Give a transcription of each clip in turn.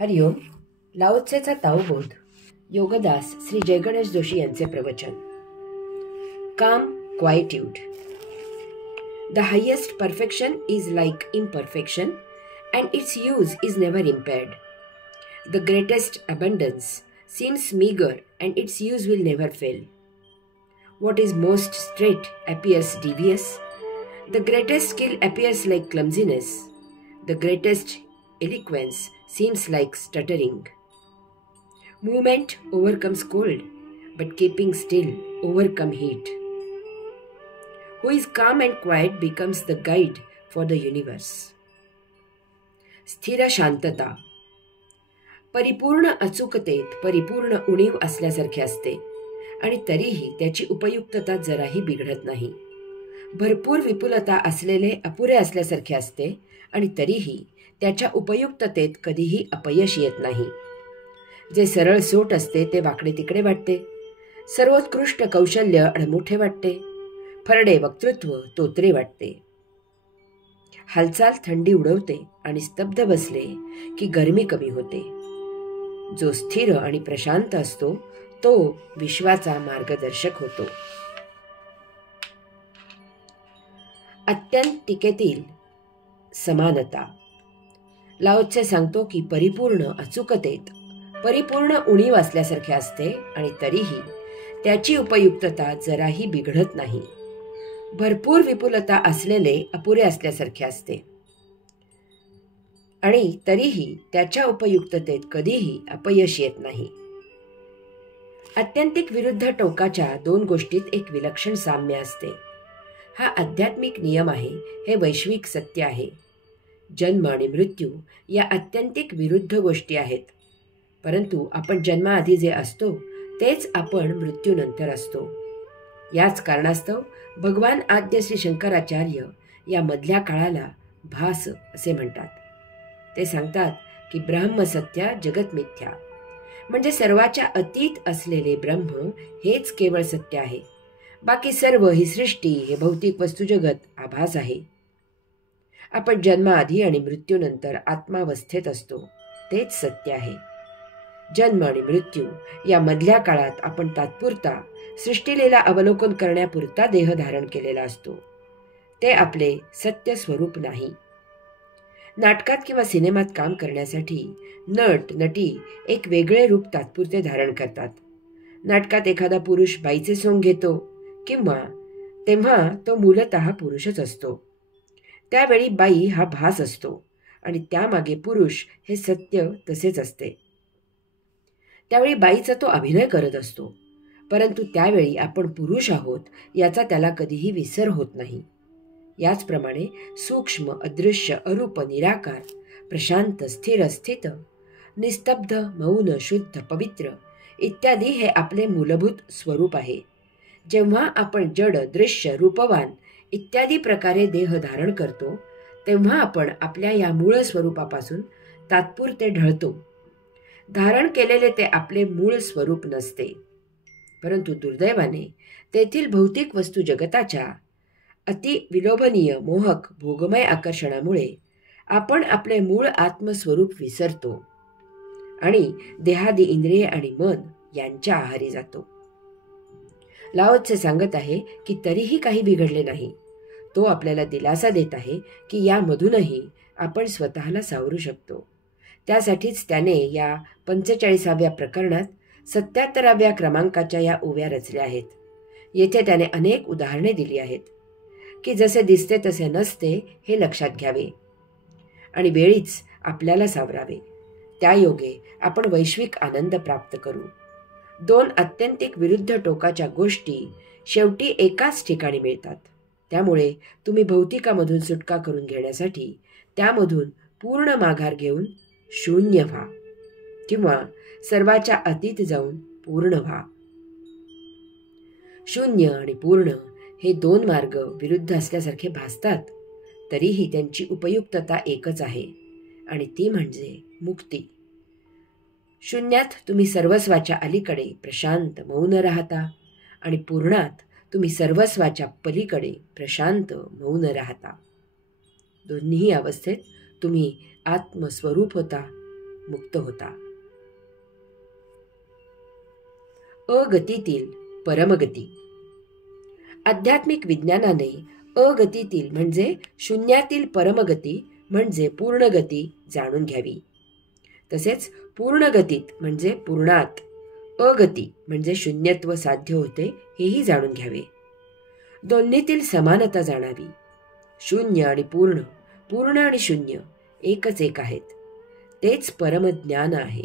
हरिओम. लाओत्सेचा ताओबोध. योगदास श्री जयगणेश जोशी यांचे प्रवचन. काम quietude. The highest perfection is like imperfection and its use is never impaired. The greatest abundance seems meager and its use will never fail. What is most straight appears devious. The greatest skill appears like clumsiness. The greatest eloquence seems like stuttering. Movement overcomes cold, but keeping still overcomes heat. Who is calm and quiet becomes the guide for the universe. स्थिर शांतता. परिपूर्ण अचूकतेत परिपूर्ण उणीव असल्यासारखे असते आणि तरीही त्याची उपयुक्तता जराही बिघडत नाही. भरपूर विपुलता असलेले अपुरे असल्यासारखे असते आणि तरीही त्याच्या उपयुक्ततेत कधीही अपयश येत नाही. जे सरळ सोट असते ते वाकडे तिकडे वाटते. सर्वोत्कृष्ट कौशल्य अडमुठे वाटते. फरडे वक्तृत्व तोत्रे वाटते. हालचाल थंडी उडवते आणि स्तब्ध बसले की गरमी कमी होते. जो स्थिर आणि प्रशांत असतो तो विश्वाचा मार्गदर्शक होतो. आत्यंतिकेतील समानता. लाओत्से सांगतो की परिपूर्ण अचूकतेत परिपूर्ण उणीव असल्यासारखे असते आणि तरीही त्याची उपयुक्तता जराही बिघडत नाही. भरपूर विपुलता असलेले अपुरे असल्यासारखे असते आणि तरीही त्याच्या उपयुक्ततेत कधीही अपयश येत नाही. आत्यंतिक विरुद्ध टोकाच्या दोन गोष्टीत एक विलक्षण साम्य असते. हा आध्यात्मिक नियम आहे. हे वैश्विक सत्य आहे. जन्म आणि मृत्यू या आत्यंतिक विरुद्ध गोष्टी आहेत. परंतु आपण जन्माआधी जे असतो तेच आपण मृत्यूनंतर असतो. याच कारणास्तव भगवान आद्य श्री शंकराचार्य या मधल्या काळाला भास असे म्हणतात. ते सांगतात की ब्रह्म सत्या जगत मिथ्या, म्हणजे सर्वाच्या अतीत असलेले ब्रह्म हेच केवळ सत्य आहे. बाकी सर्व ही सृष्टी, हे भौतिक वस्तुजगत आभास आहे. आपण जन्माआधी आणि मृत्यूनंतर आत्मावस्थेत असतो तेच सत्य आहे. जन्म आणि मृत्यू या मधल्या काळात आपण तात्पुरता सृष्टीलेला अवलोकन करण्यापुरता देह धारण केलेला असतो. ते आपले सत्य स्वरूप नाही. नाटकात किंवा सिनेमात काम करण्यासाठी नट नटी एक वेगळे रूप तात्पुरते धारण करतात. नाटकात एखादा पुरुष बाईचे सोंग घेतो किंवा तेव्हा तो मूलतः पुरुषच असतो. त्यावेळी बाई हा भास असतो आणि त्यामागे पुरुष हे सत्य तसेच असते. त्यावेळी बाईचा तो अभिनय करत असतो, परंतु त्यावेळी आपण पुरुष आहोत याचा त्याला कधीही विसर होत नाही. याचप्रमाणे सूक्ष्म, अदृश्य, अरूप, निराकार, प्रशांत, स्थिर, स्थित, निस्तब्ध, मौन, शुद्ध, पवित्र इत्यादी हे आपले मूलभूत स्वरूप आहे. जेव्हा आपण जड, दृश्य, रूपवान इत्यादी प्रकारे देह धारण करतो तेव्हा आपण आपल्या या मूळ स्वरूपापासून तात्पुरते ढळतो. धारण केलेले ते आपले मूळ स्वरूप नसते, परंतु दुर्दैवाने तेथील भौतिक वस्तू जगताच्या अति विलोभनीय, मोहक, भोगमय आकर्षणामुळे आपण आपले मूळ आत्मस्वरूप विसरतो आणि देहादी इंद्रिय आणि मन यांच्या आहारी जातो. लाओत्से सांगत आहे की तरीही काही बिघडले नाही. तो आपल्याला दिलासा देत आहे की यामधूनही आपण स्वतःला सावरू शकतो. त्यासाठीच त्याने या 45व्या प्रकरणात 77व्या क्रमांकाच्या या ओव्या रचल्या आहेत. येथे त्याने अनेक उदाहरणे दिली आहेत की जसे दिसते तसे नसते हे लक्षात घ्यावे आणि वेळीच आपल्याला सावरावे. त्यायोगे आपण वैश्विक आनंद प्राप्त करू. दोन आत्यंतिक विरुद्ध टोकाच्या गोष्टी शेवटी एकाच ठिकाणी मिळतात. त्यामुळे तुम्ही भौतिकामधून सुटका करून घेण्यासाठी त्यामधून पूर्ण माघार घेऊन शून्य व्हा किंवा सर्वाच्या अतीत जाऊन पूर्ण व्हा. शून्य आणि पूर्ण हे दोन मार्ग विरुद्ध असल्यासारखे भासतात, तरीही त्यांची उपयुक्तता एकच आहे आणि ती म्हणजे मुक्ती. शून्यात तुम्ही सर्वस्वाच्या अलीकडे प्रशांत मौन राहता आणि पूर्णात तुम्ही सर्वस्वाच्या पलीकडे प्रशांत मौन राहता. दोन्ही अवस्थेत तुम्ही आत्मस्वरूप होता, मुक्त होता. अगतीतील परमगती. आध्यात्मिक विज्ञानाने अगतीतील म्हणजे शून्यातील परमगती म्हणजे पूर्णगती जाणून घ्यावी. तसेच पूर्णगतीत म्हणजे पूर्णात अगती म्हणजे शून्यत्व साध्य होते हेही जाणून घ्यावे. दोन्हीतील समानता जाणावी. शून्य आणि पूर्ण, पूर्ण आणि शून्य एकच एक आहेत. तेच परमज्ञान आहे.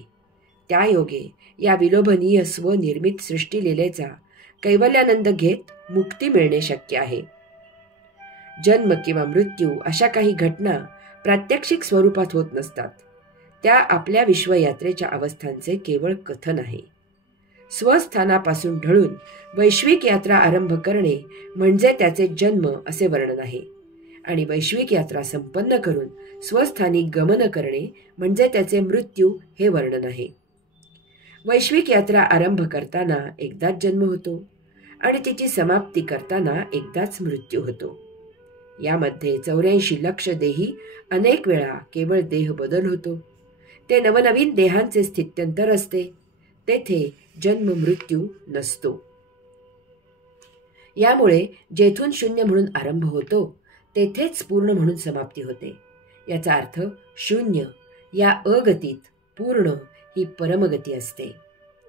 त्या योगे या विलोभनीय स्वनिर्मित सृष्टी लीलेचा कैवल्यानंद घेत मुक्ती मिळणे शक्य आहे. जन्म किंवा मृत्यू अशा काही घटना प्रात्यक्षिक स्वरूपात होत नसतात. त्या आपल्या विश्वयात्रेच्या अवस्थांचे केवळ कथन आहे. स्वस्थानापासून ढळून वैश्विक यात्रा आरंभ करणे म्हणजे त्याचे जन्म असे वर्णन आहे आणि वैश्विक यात्रा संपन्न करून स्वस्थानी गमन करणे म्हणजे त्याचे मृत्यू हे वर्णन आहे. वैश्विक यात्रा आरंभ करताना एकदाच जन्म होतो आणि तिची समाप्ती करताना एकदाच मृत्यू होतो. यामध्ये 84 लक्ष देही अनेक वेळा केवळ देह बदल होतो. ते नवनवीन देहांचे स्थित्यंतर असते. तेथे जन्म मृत्यू नसतो. यामुळे जेथून शून्य म्हणून आरंभ होतो तेथेच पूर्ण म्हणून समाप्ती होते. याचा अर्थ शून्य या अगतीत पूर्ण ही परमगती असते.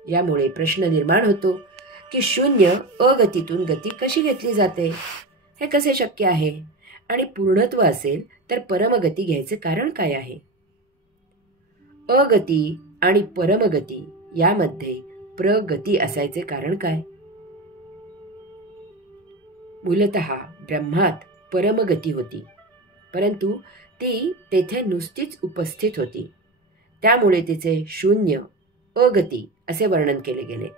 यामुळे प्रश्न निर्माण होतो की शून्य अगतीतून गती कशी घेतली जाते, हे कसे शक्य आहे आणि पूर्णत्व असेल तर परमगती घ्यायचे कारण काय आहे. अगती आणि परमगती यामध्ये प्रगती असायचे कारण काय. मूलतः ब्रह्मात परमगती होती, परंतु ती तेथे नुसतीच उपस्थित होती. त्यामुळे तिचे शून्य अगती असे वर्णन केले गेले.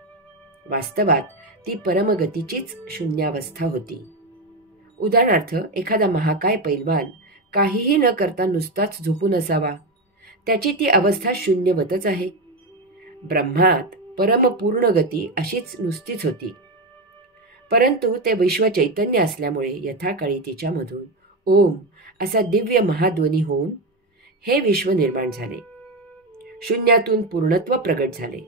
वास्तवात ती परमगतीचीच शून्यावस्था होती. उदाहरणार्थ एखादा महाकाय पैलवान काहीही न करता नुसताच झोपून असावा, त्याची ती अवस्था शून्यवतच आहे. ब्रह्मात परमपूर्ण गती अशीच नुसतीच होती, परंतु ते विश्व चैतन्य असल्यामुळे यथाकाळी तिच्यामधून ओम असा दिव्य महाध्वनी होऊन हे विश्व निर्माण झाले. शून्यातून पूर्णत्व प्रगट झाले.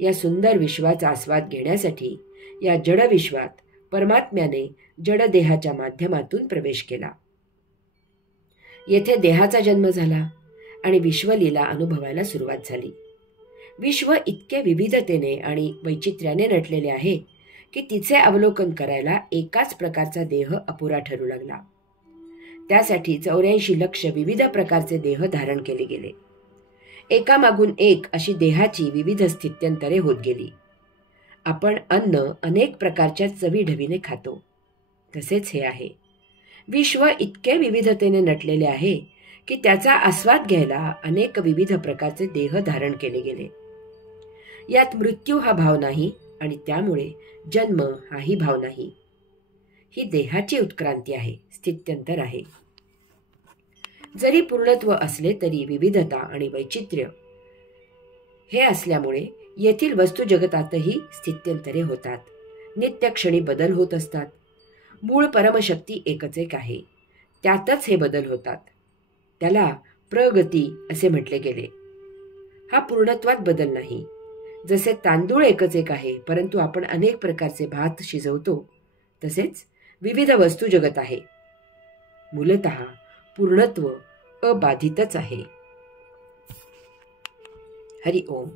या सुंदर विश्वाचा आस्वाद घेण्यासाठी या जड विश्वात परमात्म्याने जडदेहाच्या माध्यमातून प्रवेश केला. येथे देहाचा जन्म झाला आणि विश्वलीला अनुभवायला सुरुवात झाली. विश्व इतके विविधतेने आणि वैचित्र्याने नटलेले आहे की तिचे अवलोकन करायला एकाच प्रकारचा देह अपुरा ठरू लागला. त्यासाठी 84 लक्ष विविध प्रकारचे देह धारण केले गेले. एकामागून एक अशी देहाची विविध स्थित्यंतरे होत गेली. आपण अन्न अनेक प्रकारच्या चवीढवीने खातो, तसेच हे आहे. विश्व इतके विविधतेने नटलेले आहे की त्याचा आस्वाद घ्यायला अनेक विविध प्रकारचे देह धारण केले गेले. यात मृत्यू हा भाव नाही आणि त्यामुळे जन्म हाही भाव नाही. ही देहाची उत्क्रांती आहे, स्थित्यंतर आहे. जरी पूर्णत्व असले तरी विविधता आणि वैचित्र्य हे असल्यामुळे येथील वस्तू जगतातही स्थित्यंतरे होतात. नित्य क्षणी बदल होत असतात. मूळ परमशक्ती एकच एक आहे, त्यातच हे बदल होतात. त्याला प्रगती असे म्हटले गेले. हा पूर्णत्वात बदल नाही. जसे तांदूळ एकच एक आहे, परंतु आपण अनेक प्रकारचे भात शिजवतो, तसेच विविध वस्तू जगत आहे. मूलतः पूर्णत्व अबाधितच आहे. हरि ओम.